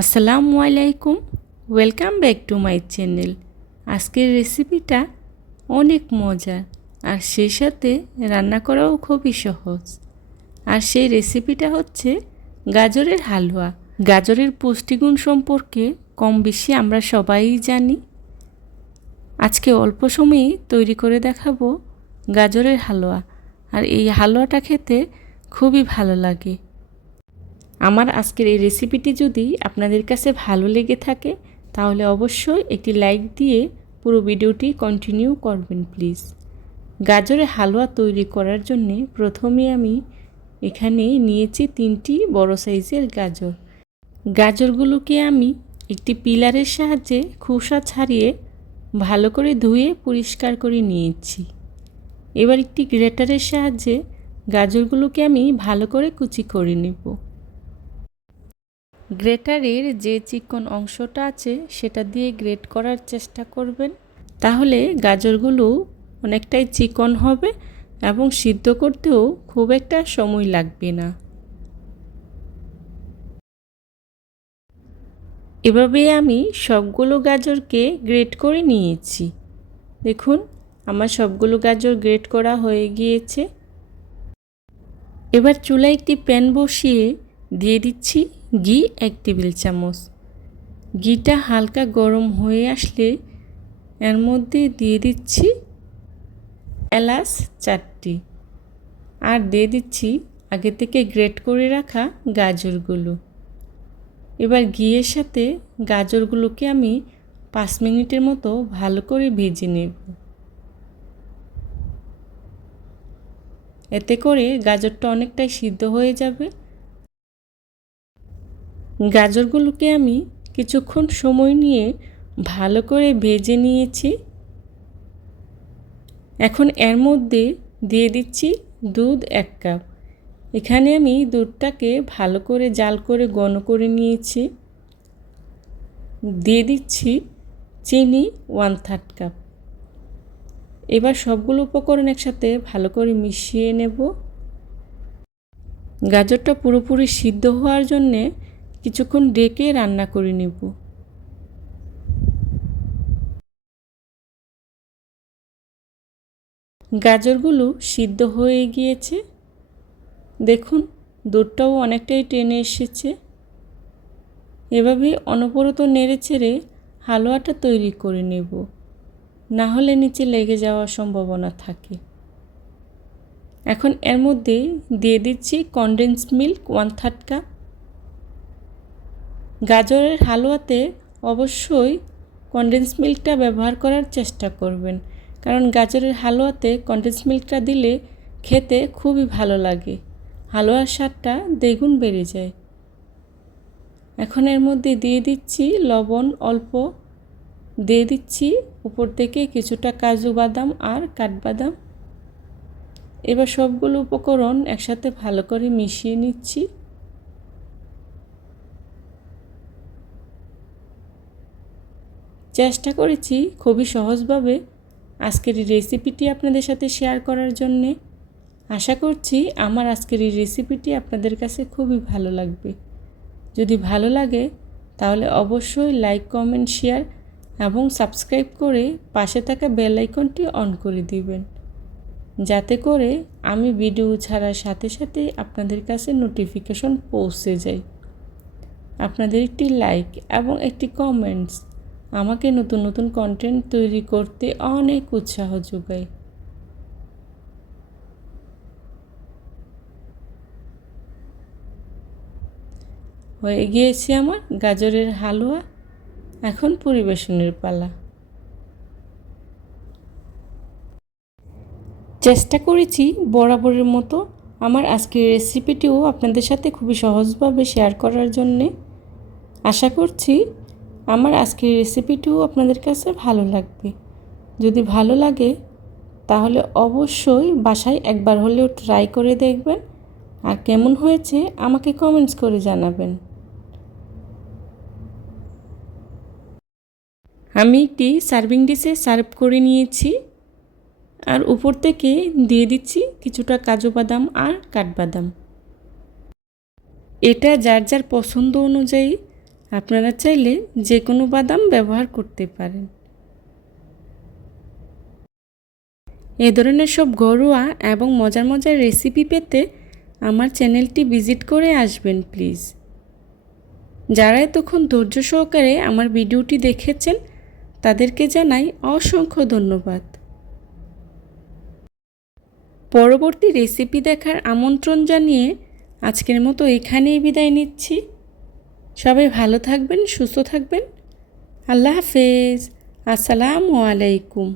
আসসালামু আলাইকুম, welcome back to my channel. আজকের রেসিপিটা অনেক মজার আর সেই সাথে রান্না করাও খুবই সহজ। আর সেই রেসিপিটা হচ্ছে গাজরের হালুয়া। গাজরের পুষ্টিগুণ সম্পর্কে কম বেশি আমরা সবাই জানি। আজকে অল্প সময়ে তৈরি করে দেখাবো গাজরের হালুয়া। আর এই হালুয়াটা খেতে খুবই ভালো লাগে। আমার আজকের এই রেসিপিটি যদি আপনাদের কাছে ভালো লেগে থাকে তাহলে অবশ্যই একটি লাইক দিয়ে পুরো ভিডিওটি কন্টিনিউ করবেন প্লিজ। গাজরের হালুয়া তৈরি করার জন্য প্রথমে আমি এখানে নিয়েছি 3টি বড় সাইজের গাজর। গাজরগুলোকে আমি একটি পিলারের সাহায্যে খোসা ছাড়িয়ে ভালো করে ধুয়ে পরিষ্কার করে নিয়েছি। এবার একটি গ্রেটারের সাহায্যে গাজরগুলোকে আমি ভালো করে কুচি করে নেব। গ্রেটারের যে চিকন অংশটা আছে সেটা দিয়ে গ্রেট করার চেষ্টা করবেন, তাহলে গাজরগুলো অনেকটাই চিকন হবে এবং সিদ্ধ করতেও খুব একটা সময় লাগবে না। এভাবে আমি সবগুলো গাজরকে গ্রেট করে নিয়েছি। দেখুন, আমার সবগুলো গাজর গ্রেট করা হয়ে গিয়েছে। এবার চুলায় একটি প্যান বসিয়ে দিয়ে দিচ্ছি ঘি 1 টেবিল চামচ। ঘিটা হালকা গরম হয়ে আসলে এর মধ্যে দিয়ে দিচ্ছি এলাচ 4টি আর দিয়ে দিচ্ছি আগে থেকে গ্রেট করে রাখা গাজরগুলো। এবার ঘিয়ের সাথে গাজরগুলোকে আমি 5 মিনিটের মতো ভালো করে ভেজে নেব। এতে করে গাজরটা অনেকটাই সিদ্ধ হয়ে যাবে। গাজরগুলোকে আমি কিছুক্ষণ সময় নিয়ে ভালো করে ভেজে নিয়েছি। এখন এর মধ্যে দিয়ে দিচ্ছি দুধ 1 কাপ। এখানে আমি দুধটাকে ভালো করে জাল করে ঘন করে নিয়েছি। দিয়ে দিচ্ছি চিনি 1/3 কাপ। এবার সবগুলো উপকরণ একসাথে ভালো করে মিশিয়ে নেব। গাজরটা পুরোপুরি সিদ্ধ হওয়ার জন্যে কিছুক্ষণ ঢেকে রান্না করে নেব। গাজরগুলো সিদ্ধ হয়ে গিয়েছে। দেখুন, দুধটাও অনেকটাই টেনে এসেছে। এভাবে অনবরত নেড়ে চেড়ে হালুয়াটা তৈরি করে নেব, না হলে নিচে লেগে যাওয়ার সম্ভাবনা থাকে। এখন এর মধ্যে দিয়ে দিচ্ছি কনডেন্স মিল্ক 1/3 কাপ। গাজরের হালুয়াতে অবশ্যই কনডেন্স মিল্কটা ব্যবহার করার চেষ্টা করবেন, কারণ গাজরের হালুয়াতে কনডেন্স মিল্কটা দিলে খেতে খুবই ভালো লাগে, হালুয়ার স্বাদটা দ্বিগুণ বেড়ে যায়। এখন এর মধ্যে দিয়ে দিচ্ছি লবণ অল্প, দিয়ে দিচ্ছি উপর থেকে কিছুটা কাজু বাদাম আর কাঠবাদাম। এবার সবগুলো উপকরণ একসাথে ভালো করে মিশিয়ে নিচ্ছি। চেষ্টা করেছি খুবই সহজভাবে আজকের এই রেসিপিটি আপনাদের সাথে শেয়ার করার জন্যে। আশা করছি আমার আজকের এই রেসিপিটি আপনাদের কাছে খুবই ভালো লাগবে। যদি ভালো লাগে তাহলে অবশ্যই লাইক, কমেন্ট, শেয়ার এবং সাবস্ক্রাইব করে পাশে থাকা বেল আইকনটি অন করে দিবেন, যাতে করে আমি ভিডিও ছাড়ার সাথে সাথে আপনাদের কাছে নোটিফিকেশন পৌঁছে যায়। আপনাদের একটি লাইক এবং একটি কমেন্টস আমাকে নতুন নতুন কন্টেন্ট তৈরি করতে অনেক উৎসাহ যোগায়। হয়ে গিয়েছে আমার গাজরের হালুয়া। এখন পরিবেশনের পালা। চেষ্টা করেছি বরাবরের মতো আমার আজকের রেসিপিটিও আপনাদের সাথে খুবই সহজভাবে শেয়ার করার জন্যে। আশা করছি আমার আজকের রেসিপিটিও আপনাদের কাছে ভালো লাগবে। যদি ভালো লাগে তাহলে অবশ্যই বাসায় একবার হলেও ট্রাই করে দেখবেন, আর কেমন হয়েছে আমাকে কমেন্টস করে জানাবেন। আমি একটি সার্ভিং ডিশে সার্ভ করে নিয়েছি, আর উপর থেকে দিয়ে দিচ্ছি কিছুটা কাজু বাদাম আর কাঠবাদাম। এটা যার যার পছন্দ অনুযায়ী আপনারা চাইলে যে কোনো বাদাম ব্যবহার করতে পারেন। এ ধরনের সব ঘরোয়া এবং মজার মজার রেসিপি পেতে আমার চ্যানেলটি ভিজিট করে আসবেন প্লিজ। যারা এতক্ষণ ধৈর্য সহকারে আমার ভিডিওটি দেখেছেন তাদেরকে জানাই অসংখ্য ধন্যবাদ। পরবর্তী রেসিপি দেখার আমন্ত্রণ জানিয়ে আজকের মতো এখানেই বিদায় নিচ্ছি। সবাই ভালো থাকবেন, সুস্থ থাকবেন। আল্লাহ হাফেজ। আসসালামু আলাইকুম।